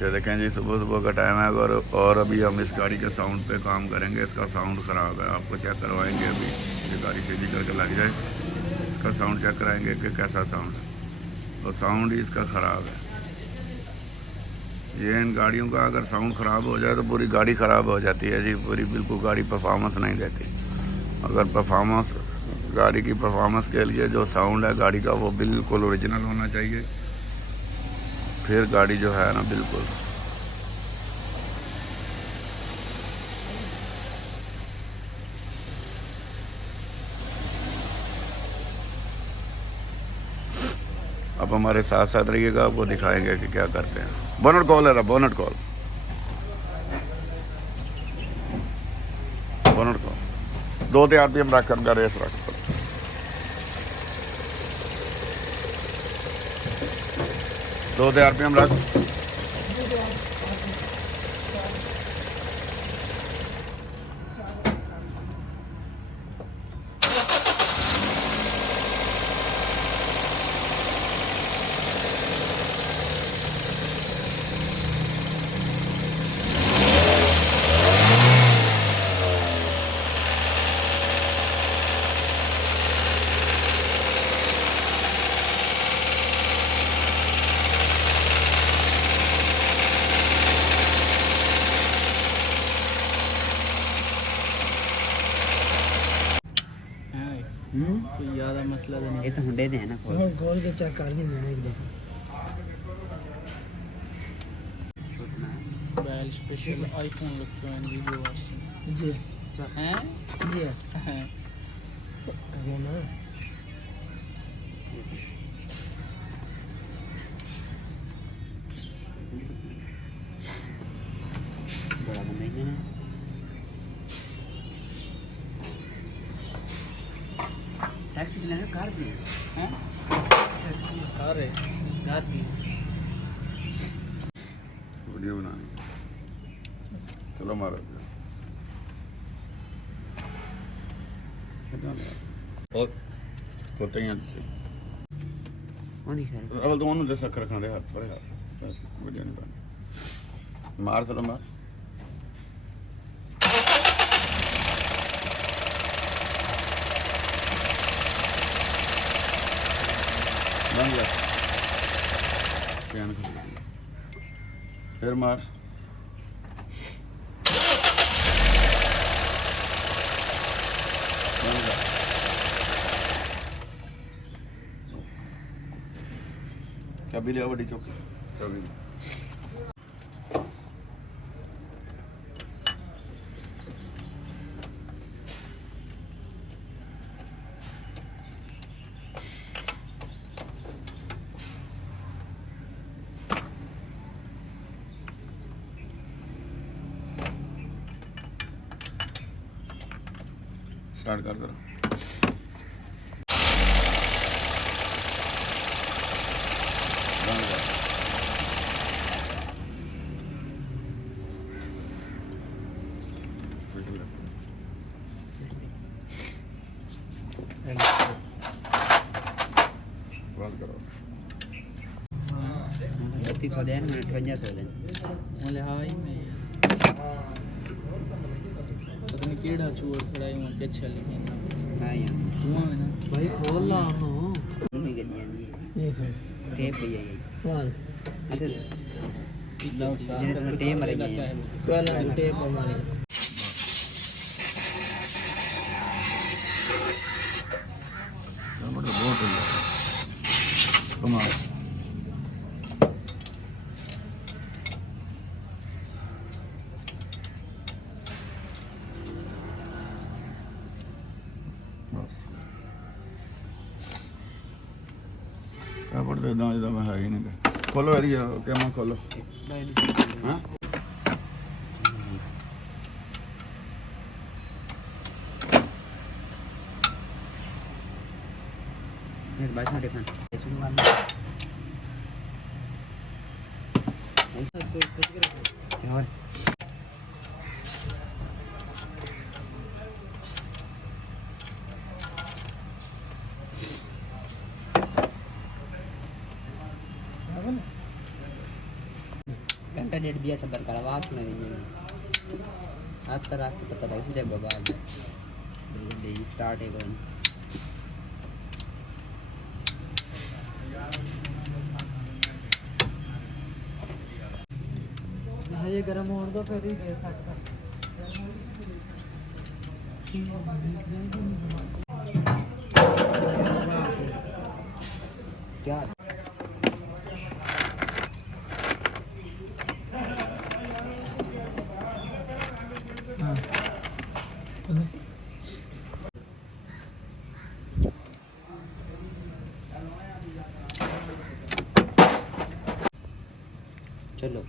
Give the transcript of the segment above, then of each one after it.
ये देखें जी, सुबह सुबह का टाइम है और अभी हम इस गाड़ी के साउंड पे काम करेंगे। इसका साउंड ख़राब है, आपको चेक करवाएंगे। अभी ये गाड़ी सीधी करके लग जाए, इसका साउंड चेक कराएंगे कि कैसा साउंड है। और साउंड ही इसका ख़राब है। ये इन गाड़ियों का अगर साउंड ख़राब हो जाए तो पूरी गाड़ी ख़राब हो जाती है जी, पूरी बिल्कुल गाड़ी परफॉर्मेंस नहीं देती। अगर परफॉर्मेंस, गाड़ी की परफॉर्मेंस के लिए जो साउंड है गाड़ी का वो बिल्कुल ओरिजिनल होना चाहिए, फिर गाड़ी जो है ना बिल्कुल। अब हमारे साथ साथ रहिएगा, आपको दिखाएंगे कि क्या करते हैं। बोनट कॉल है, bonnet call, bonnet call 2 RPM रख कर रेस रख 2 RPM रख। कोई ज़्यादा मसला तो नहीं। ये तो हुंडे दे ना खोल के चेक कर देंगे ना एक दफ़ा। बैल स्पेशल आईफोन रखे हुए हैं वीडियो वास्ते जी हैं जी हैं वो ना बड़ा बनाइए ना। टैक्सी चलाना कार भी हैं कार है, कार भी वीडियो बनानी। चलो मारो और खोते हैं तुसी ओनी शायद अवल तो ਉਹਨੂੰ ਦੇ ਸੱਕ ਰੱਖਾਂ ਦੇ ਹੱਥ ਪਰ ਯਾਰ ਵੀਡੀਓ ਨਹੀਂ ਬਣਨੀ। ਮਾਰ ਚਲੋ ਮਾਰ। बन गया फिर मार। बन गया। चाबी लिया बड़ी चौकी, चाबी स्टार्ट कर जरा। बंद करो। 3200 देन 5800 देन बोले हाँ ही मैं पता नहीं केड़ा चूर थोड़ा ही वहाँ के चल गए हां यार धुआं है ना भाई खोल ला हो नहीं गलियां ये ये है टेप भी है वाल ये तो टेप मर गया है पहला टेप हमारे नंबर बहुत है। कमाल पढ़ते इदा जिदा मैं है ही नहीं। खोलो एरिया कैमरा खोलो। हाँ मेरे बात में देखना सुन वाला ऐसा कोई कुछ और डेढ़ बिया सबर कर आवाज सुन रही है हाथ पर रख के पता इसी जगह बाहर दे स्टार्ट है कोई ये गर्म होने दो फिर ही गैस सेट कर क्या चलो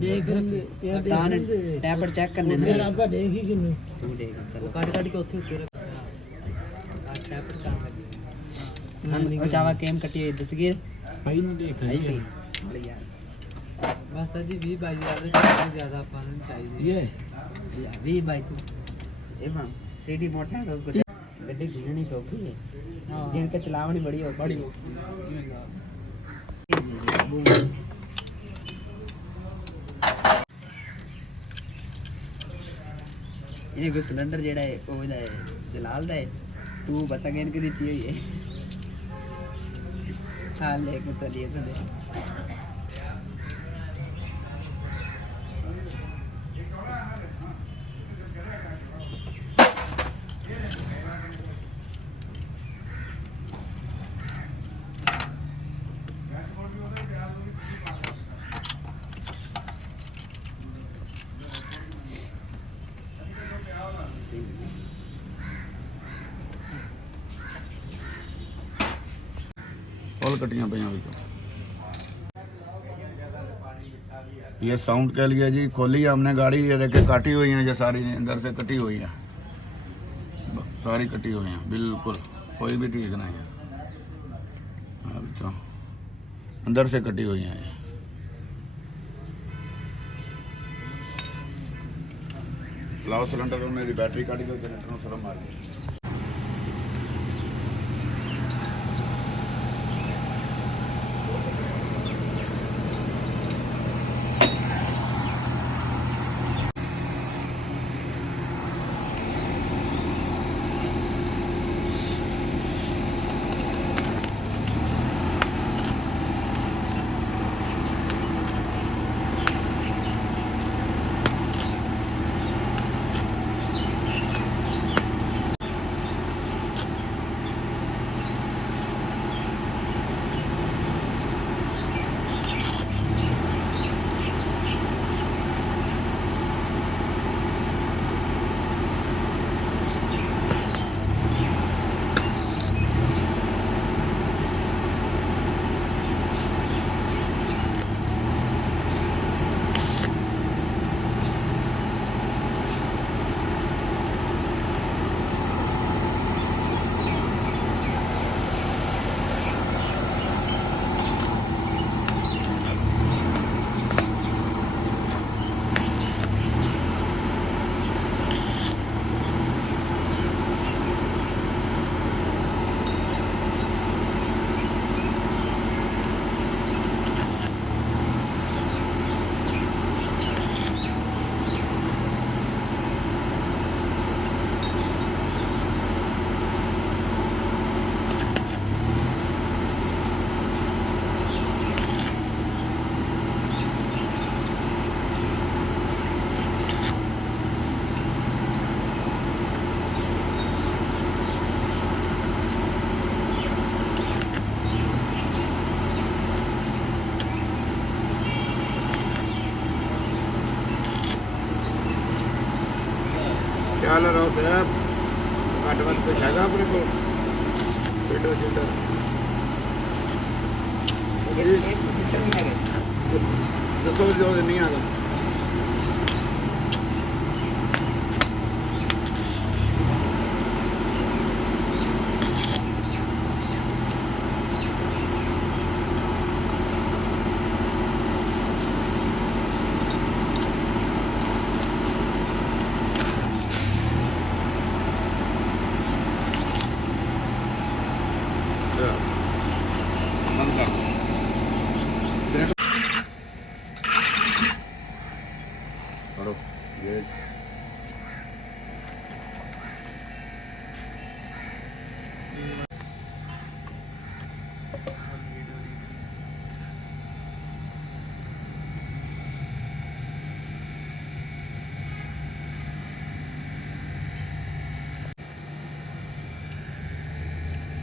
देख रखे यार तान टैपर चेक करने फिर ना आपा देख ही किन्नू तू देख चलो काट काट के उत्थे उत्ते रख टैपर काम हम ओ चावा केम कटी दसगीर भाई ने देख आई पे अरे यार बस जी 20 22 यार ज्यादा पालन चाहिए ये अभी भाई तू ए मां सीडी मोटरसाइकिल को गड्डी घिरनी सौखी है हां गिर के चलावनी बड़ी हो ये को सिलेंडर जेड़ा है ओ दा है जलाल दा है तू बस अगेन की दी हुई है हां लेके तो लिए से फुल कटियां पईयां विचों ये साउंड के लिए जी खोली है हमने गाड़ी, ये देखिए काटी हुई है, ये सारी अंदर से कटी हुई है, सारी कटी हुई है बिल्कुल, कोई भी ठीक नहीं है। अभी तो अंदर से कटी हुई है ये। लाओ सिलेंडर में दी बैटरी काट के जनरेटर में सरम मार दी। क्या हाल है राव साहब, घट वध कुछ हैगा अपने को पेटो शीटर दसो जो नहीं आगा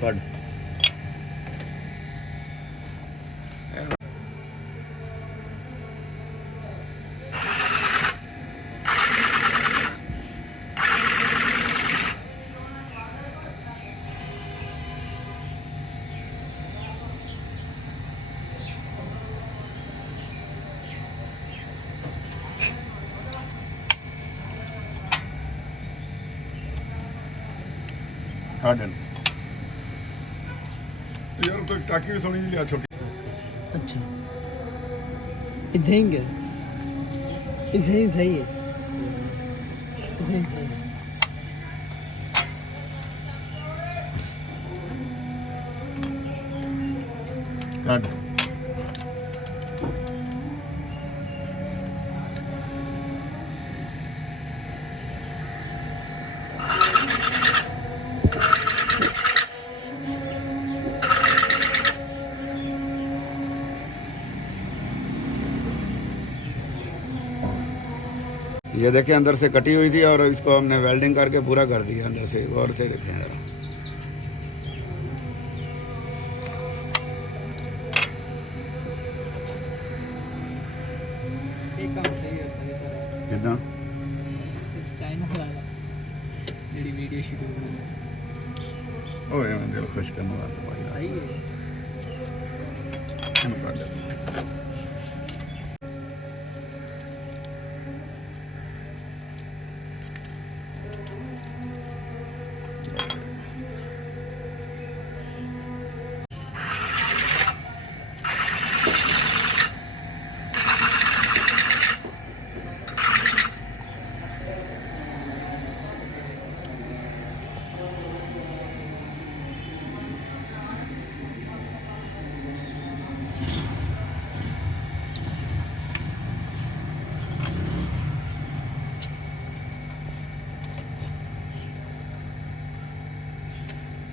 ਕੱਢ ਕੱਢ ਇਹਨੂੰ। ਯਾਰ ਕੋਈ ਟਾਕੀ ਵੀ ਸੋਹਣੀ ਜਿਹੀ ਲਿਆ ਛੋਟੀ। अच्छा इधर ही है, इधर ही सही है, इधर ही सही है। ਕੱਢ ये देखिए अंदर से कटी हुई थी और इसको हमने वेल्डिंग करके पूरा कर दिया अंदर से। और से देखें जरा, एक काम सही है, सही तरह कितना चाइना वाला जेडी वीडियो शेड्यूल करना ओए मैं दिल खुश करने वाला भाई सही है। ਇਹਨੂੰ ਕੱਢ ਦੇ।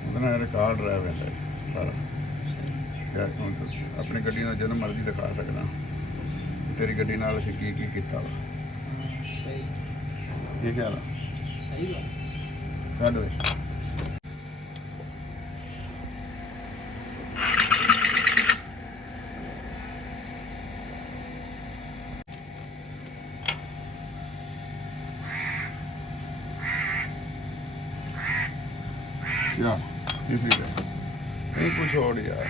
ਉਹਦਾ ਰਿਕਾਰਡ ਰਹਿ ਪੈਂਦਾ ਸਾਰਾ। ਯਾਰ ਹੁਣ ਤੂੰ ਆਪਣੀ ਗੱਡੀ ਨਾਲ ਜਦੋਂ ਮਰਜ਼ੀ ਦਿਖਾ ਸਕਦਾ ਤੇਰੀ ਗੱਡੀ ਨਾਲ ਅਸੀਂ ਕੀ ਕੀ ਕੀਤਾ ਵਾ। सही ਇਹ ਖਿਆਲ ਆ? सही बात। ਕੱਢ ਵੇ। यार तीसरी का नहीं कुछ और यार।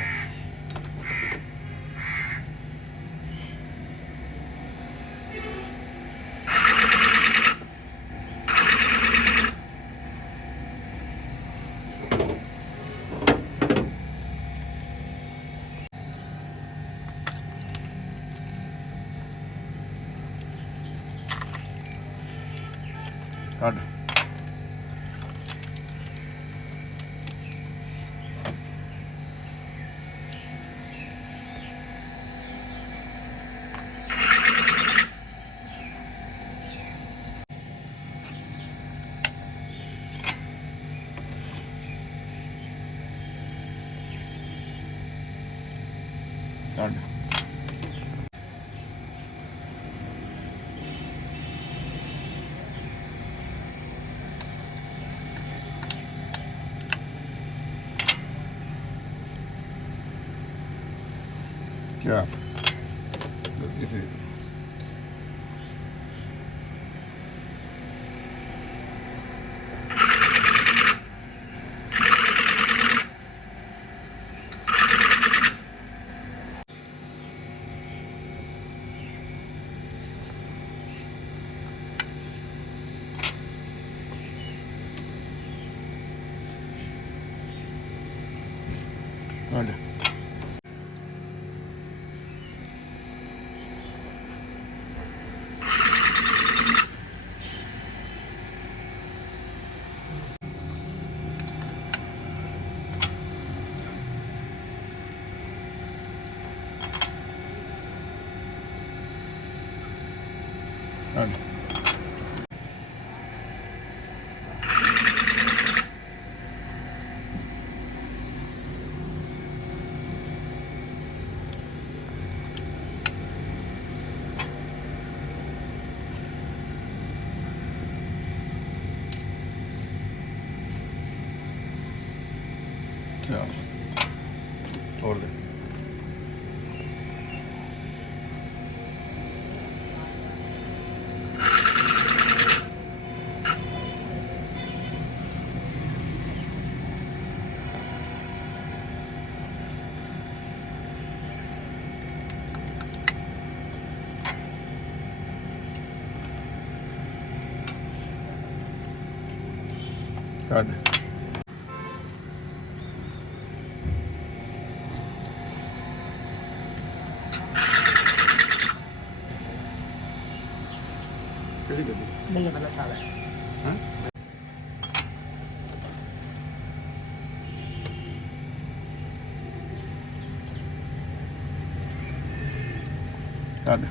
ਕੱਢ ਕੱਢ क्या गलती से ਕੱਢ ਕੱਢ चल छोड़ दे। ਕੱਢ ਕਿਹੜੀ ਗੱਡੀ मतलब सारा ਹਾਂ ਕੱਢ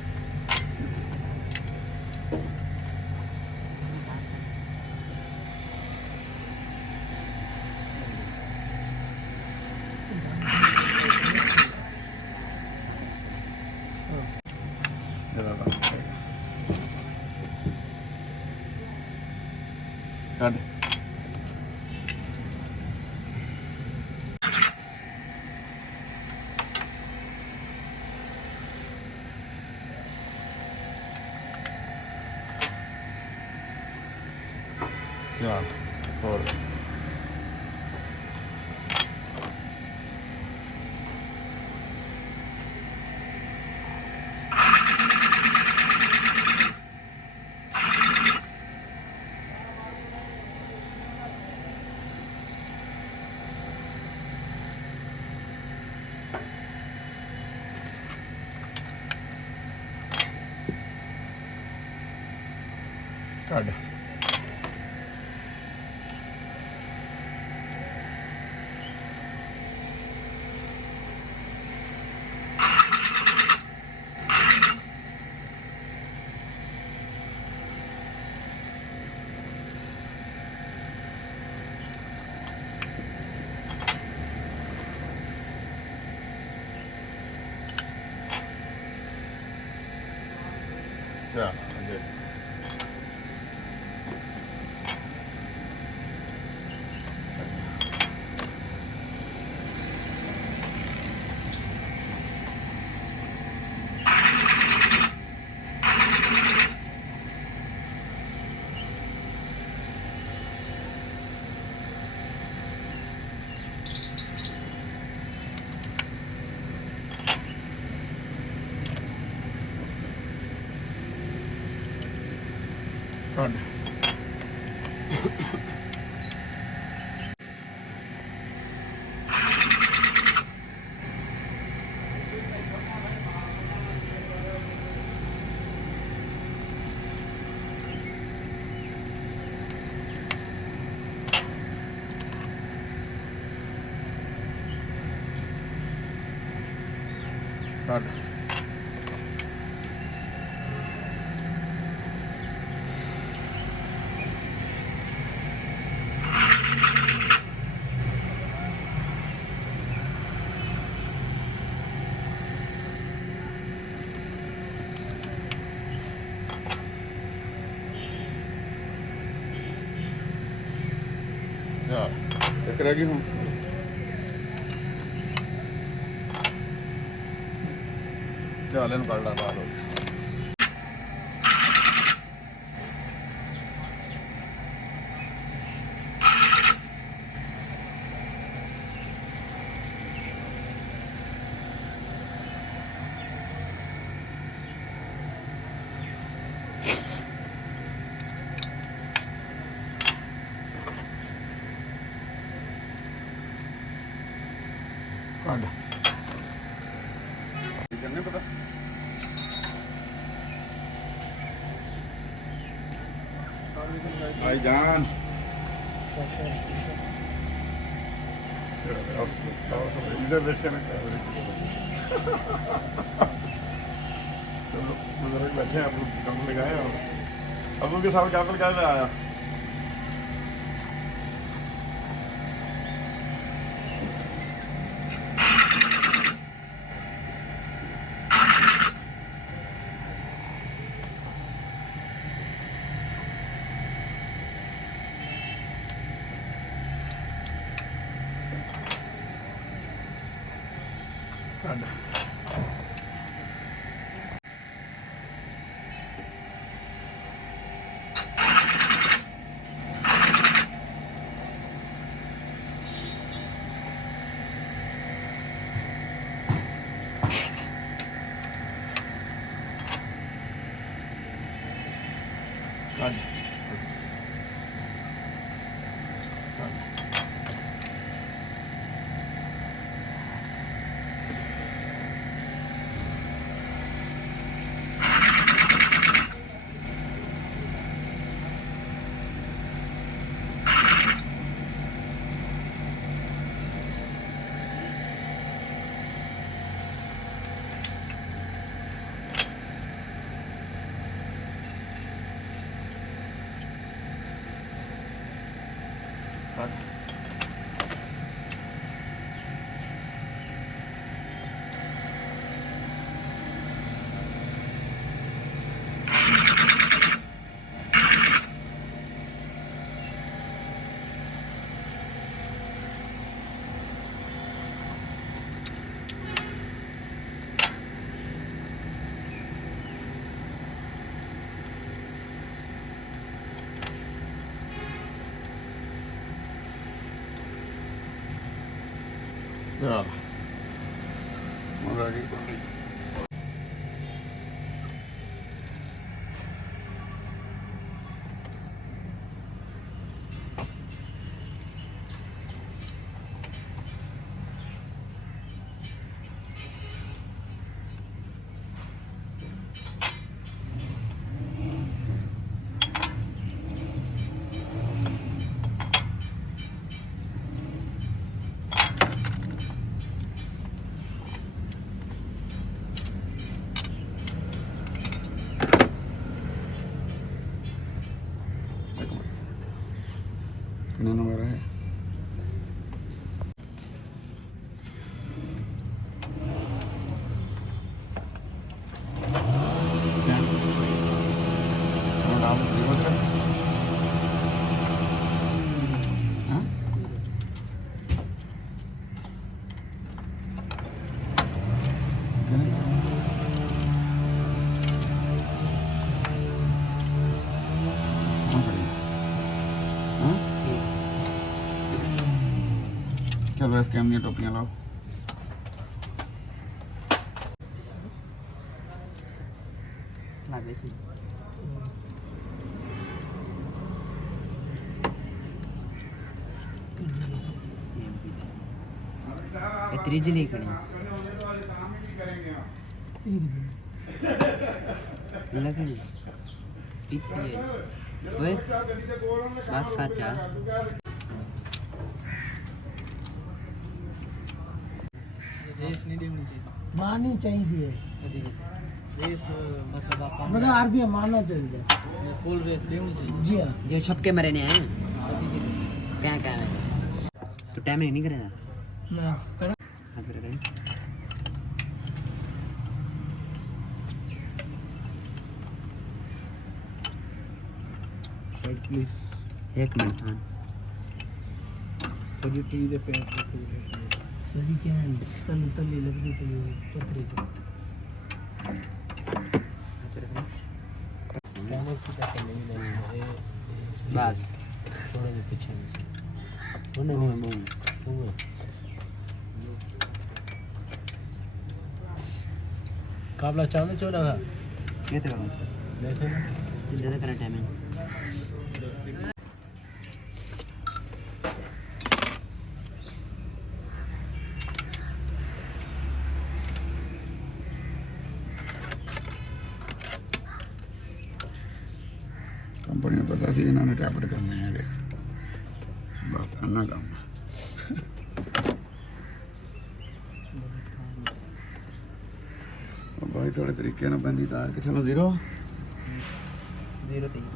ਜਰਾ ਕੱਢ ਚੱਲ ਹੋਰ ਕੱਢ ਚੱਲ ਅੱਗੇ ਕੱਢ ਕੱਢ ਚੱਲ ਇੱਕ ਰਹਿ ਗਈ ਹੁਣ ਚੱਲ ਇਹਨੂੰ ਕੱਢ ਲਾ ਬਾਹਰ ਕੱਢ ਕਿੰਨੇ ਪਤਾ भाईजान इधर देखते ना बैठे हैं कम लगाए अब उनके साथ क्या क्या आया ਚਲ ਮਹਾਰਾਜ ਜੀ कितना नंबर है क्या नाम लिखा है हाँ चलो इसके हम ये टोपियाँ लाओ लागे थी त्रिज लेकर लगनी ओए बस खर्चा मारनी चाहिए मतलब आरपीएम मारना चाहिए फुल रेस देनी चाहिए जी हाँ जो छपके मरे ने हैं क्या क्या है तो टाइमिंग नहीं करेगा ना हाथ पे रखें साइड प्लीज एक मिनट हाँ सभी टीवी दे पे सही क्या है तन तली लगनी चाहिए पतरी को हाथ पे रखें कैमरे से क्या करने में नहीं है बस थोड़ा भी पीछे में से बूम बूम काबला चावल चोला है ये तो करो देखो ना सीधे से करना टाइमिंग कंपनी में पता सी इन्होंने टैबलेट करने हैं देख बस अन्ना काम है। और भाई थोड़े तरीके ना बंदी तार के चलो 0 0 3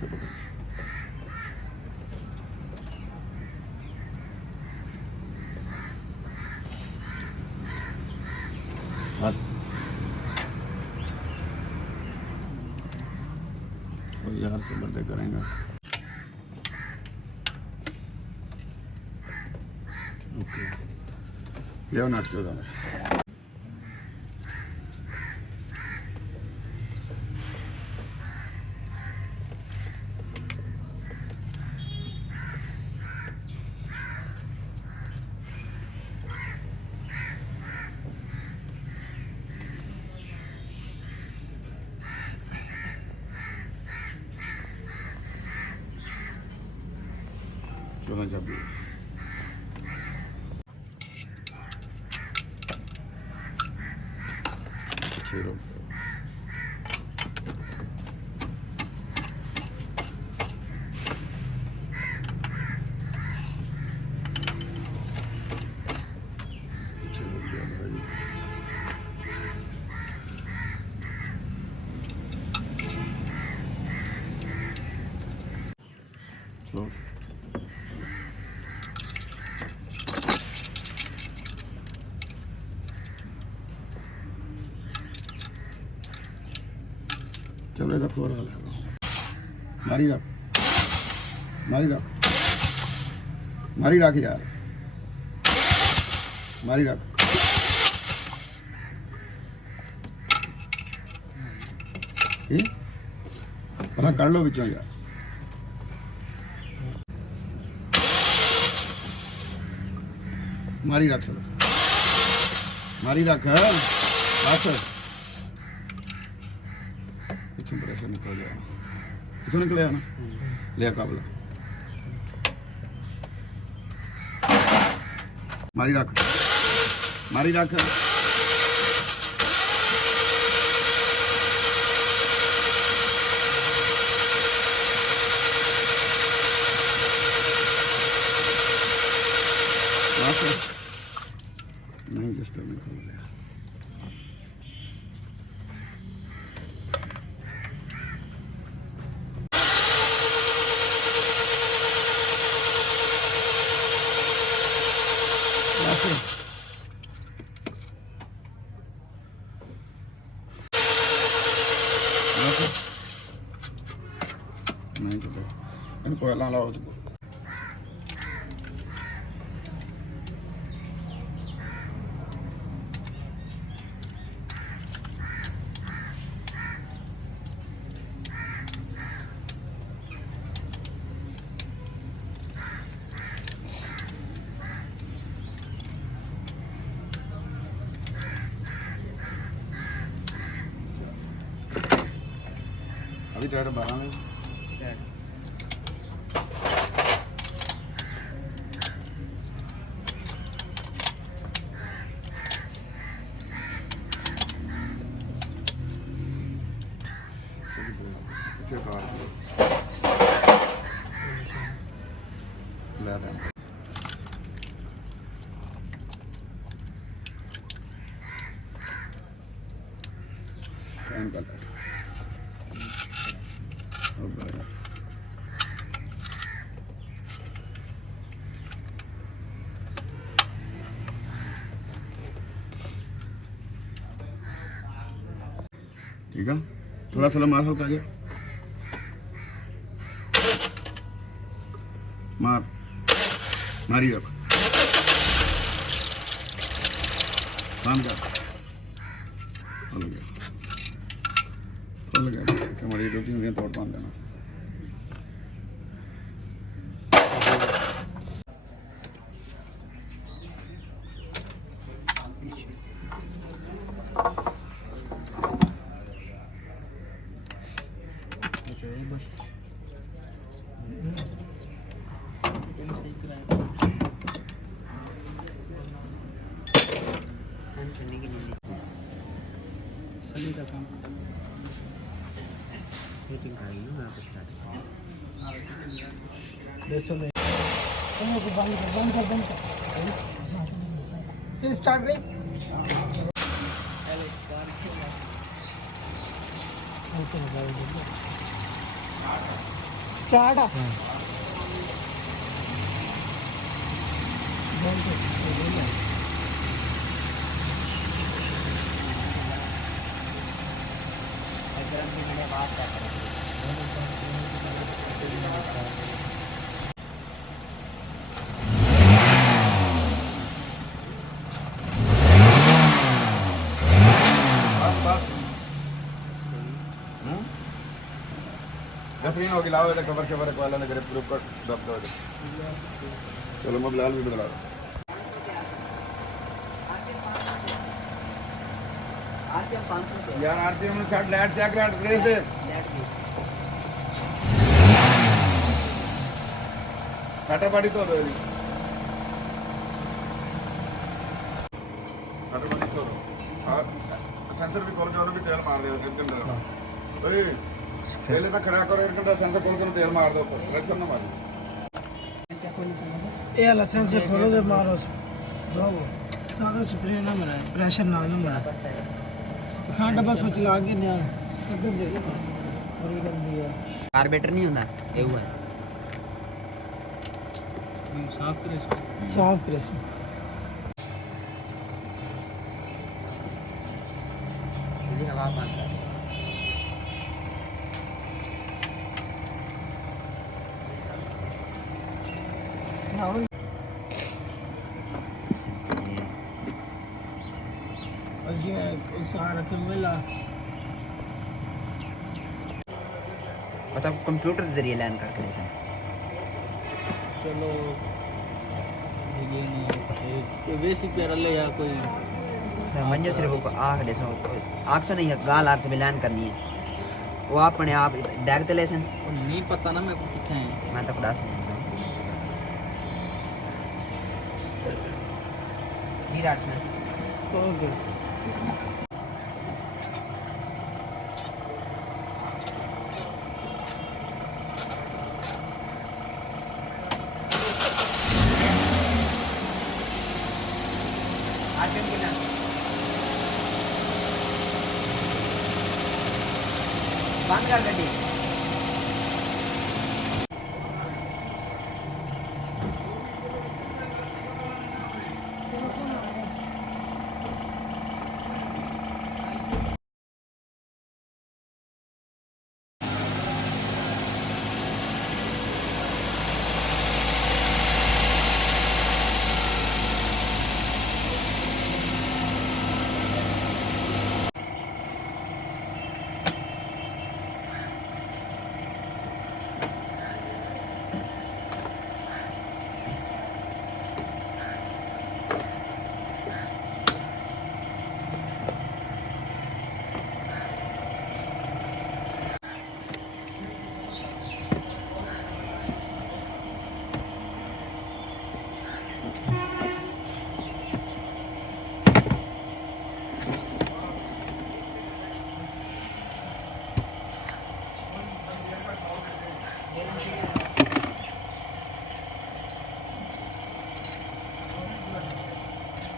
चलो चलो यार सबर से करेंगे। ओके ये नट चो जाना चलो जब चलो चलो चलो इधर खोर वाला मारी रख मारी रख मारी रख यार मारी रख पता कर लो बिचों यार मारी रख चलो मारी रख बस पिछों प्रेशर निकल गया पिछों निकले ना लिया काबला मारी रख मारी रख नहीं जस्ट निकल गया नहीं चलो इनको अल्लाह लाओ अभी टाइट 12 में ठीक है थोड़ा सा मार हल्का गया मार मारी रख काम कर खुल गया हमारी 2-3 दिन तोड़ बांध देना सभी का काम मीटिंग कर रही हूँ आप स्टार्ट बेसो में बंद कर से स्टार्ट रे स्टार्ट बात कर रहे हैं बस गफरी हो गई लाओ इधर कवर शवर वाला ने ग्रिप ग्रुप कर दब दो चलो मैं बिलाल भी बदला आरपीएम 500 से यार आरपीएम में 60 लाइट चेक लाइट रेस दे लेट भी फटाफट तो दो फटाफट तो दो हां सेंसर भी खोल जो भी तेल मार रहे हो कितने ओए पहले तो खड़ा करो एक घंटा सेंसर खोल के तेल मार दो ऊपर प्रेशर ना मारो ये वाला सेंसर खोलो तो मारो दो ज़्यादा स्प्रे ना मरा प्रेशर ना मरा हाँ डब्बा सोच ला के दिया कार्बेटर नहीं होता ये हुआ साफ करे ये हवा पास है सारा मिला मतलब कंप्यूटर के जरिए लैंड करके जैसे चलो ये नहीं बेसिक पे रले या कोई मंजर सिर्फ वो आँख दे सो आँख से नहीं है गाल आँख से भी लैंड करनी है वो अपने आप डैग ते लेसन नहीं पता ना मैं को किथे है मैं तो खुदा से विराट से ओके बंद कर गड्डी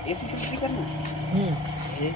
एसी फिल्टर करना ये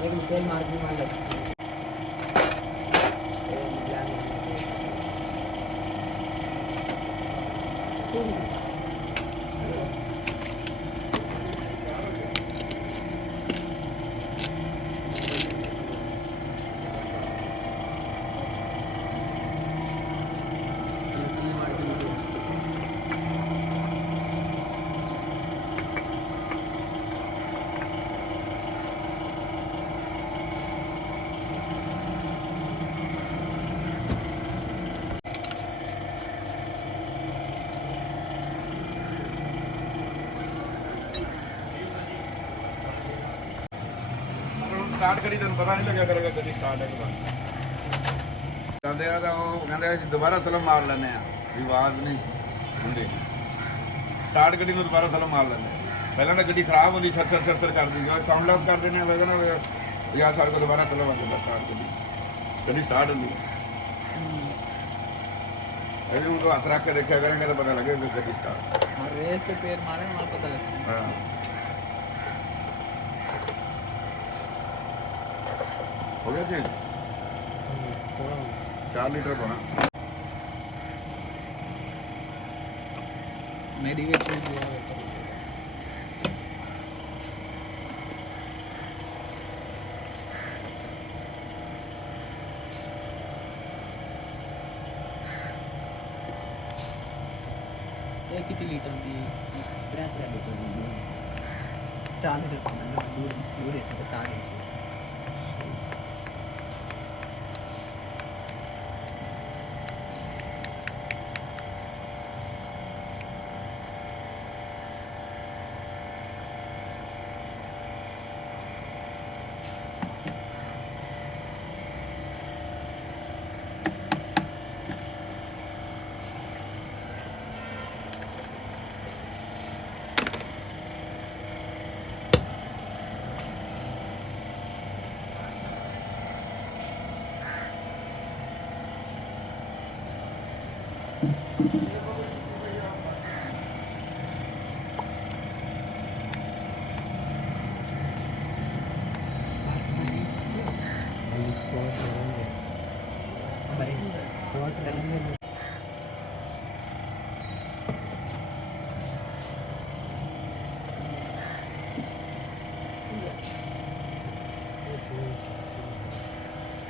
लेकिन तेल मार के मान ले स्टार्ट करी तो पता नहीं लगा करेगा गड्डी स्टार्ट है कि बंद चलते आ तो कहते दोबारा सलम मार लेने आवाज नहीं ਹੁੰਦੀ स्टार्ट गड्डी ਨੂੰ दोबारा सलम मार लेने ਪਹਿਲਾਂ ਤਾਂ ਗੱਡੀ ਖਰਾਬ ਹੁੰਦੀ ਸਰ ਕਰ ਦਿੰਦੀ ਉਹ ਸਾਊਂਡ ਲੈਸ ਕਰ ਦਿੰਦੇ ਆ ਵੇਖੋ ਨਾ ਯਾਰ ਸਾਡੇ ਕੋ ਦੁਬਾਰਾ ਸਲਮ ਆ ਜਾਂਦਾ ਸਟਾਰਟ ਗੱਡੀ ਗੱਡੀ ਸਟਾਰਟ ਹੁੰਦੀ ਇਹ ਵੀ ਹੁਣ ਤੋਂ ਹੱਥ ਰੱਖ ਕੇ ਦੇਖਿਆ ਕਰਾਂਗੇ ਤਾਂ ਪਤਾ ਲੱਗੇਗਾ ਕਿ ਗੱਡੀ ਸਟਾਰਟ। और रेस पे पैर मारे ना पता लगता है। ਹਾਂ ਹੋ ਗਿਆ ਜੀ थोड़ा 4 ਲੀਟਰ ਪਾਣਾ। मेडिकेशन किया है तो। ये कितनी लीटर की 3 लीटर ਦੀ 4 लीटर ਦੂਰ ਦੂਰ ਹੈ 4 ਇੰਚ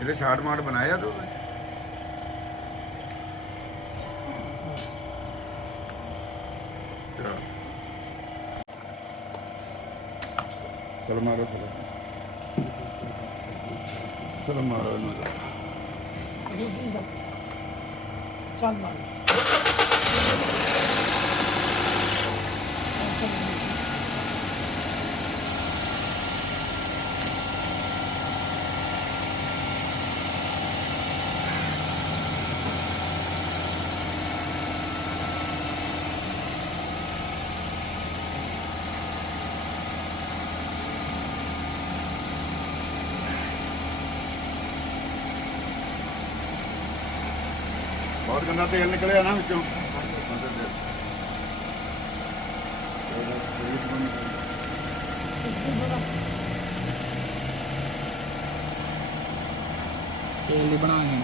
ਇਹਦੇ ਛਾਟ ਮਾਟ ਬਣਾਇਆ ਤੂੰ? ਚਲੋ ਚਲੋ ਮਾਰੋ ਚਲੋ ਚਲੋ ਮਾਰੋ ਇਹਨੂੰ। चल मार ਬਹੁਤ ਗੰਦਾ ਤੇਲ ਨਿਕਲਿਆ ਨਾ ਵਿੱਚੋਂ। तेल ही बनाएंगे।